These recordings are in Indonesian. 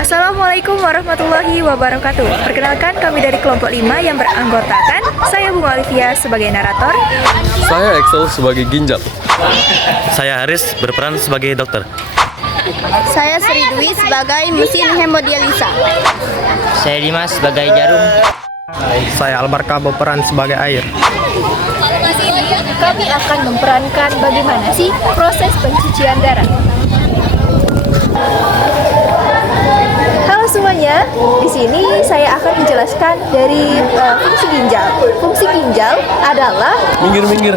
Assalamualaikum warahmatullahi wabarakatuh. Perkenalkan, kami dari kelompok 5 yang beranggotakan saya Bunga Olivia sebagai narator, Saya Excel sebagai ginjal. Saya Haris berperan sebagai dokter. Saya Sri Dwi sebagai mesin hemodialisa. Saya Dimas sebagai jarum. Saya Albarka berperan sebagai air. kami akan memperankan bagaimana sih proses pencucian darah. Halo semuanya, di sini saya akan menjelaskan dari fungsi ginjal. Fungsi ginjal adalah Minggir.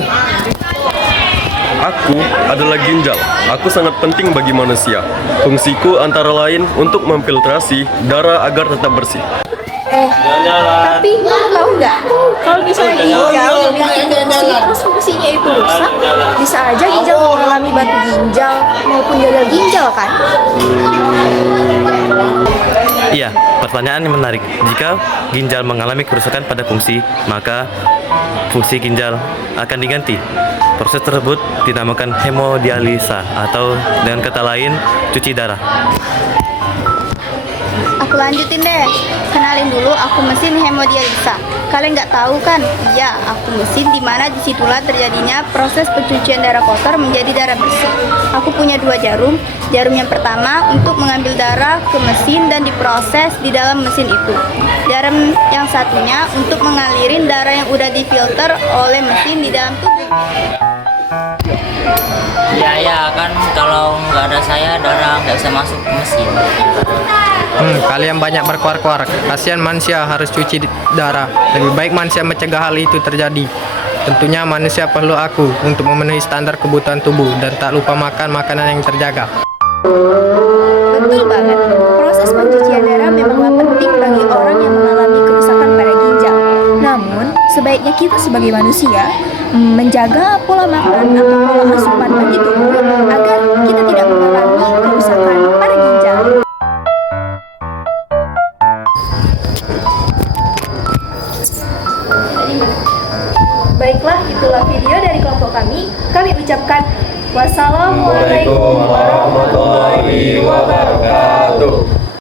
Aku adalah ginjal. Aku sangat penting bagi manusia. Fungsiku antara lain untuk memfiltrasi darah agar tetap bersih. tapi kamu tahu nggak, kalau misalnya ginjal memiliki fungsi terus fungsinya itu rusak, bisa aja ginjal mengalami batu ginjal maupun gagal ginjal kan? Iya, pertanyaan yang menarik. Jika ginjal mengalami kerusakan pada fungsi, maka fungsi ginjal akan diganti. Proses tersebut dinamakan hemodialisa atau dengan kata lain cuci darah. Aku lanjutin deh. Kenalin dulu, aku mesin hemodialisa. Kalian nggak tahu kan? Iya, aku mesin di mana disitulah terjadinya proses pencucian darah kotor menjadi darah bersih. Aku punya 2 jarum. Jarum yang pertama untuk mengambil darah ke mesin dan diproses di dalam mesin itu. Jarum yang satunya untuk mengalirin darah yang udah difilter oleh mesin di dalam tubuh. Ya kan kalau nggak ada saya darah nggak bisa masuk ke mesin. Kalian banyak berkuar-kuar. Kasihan manusia harus cuci darah. Lebih baik manusia mencegah hal itu terjadi. Tentunya manusia perlu aku untuk memenuhi standar kebutuhan tubuh dan tak lupa makan makanan yang terjaga. Betul banget. Proses pencucian darah memanglah penting bagi orang yang mengalami kerusakan pada ginjal. Namun, sebaiknya kita sebagai manusia menjaga pola makan atau pola asupan bagi tubuh agar kita tidak mengalami kerusakan pada ginjal. Baiklah, itulah video dari kelompok kami. Kami ucapkan wassalamualaikum warahmatullahi wabarakatuh.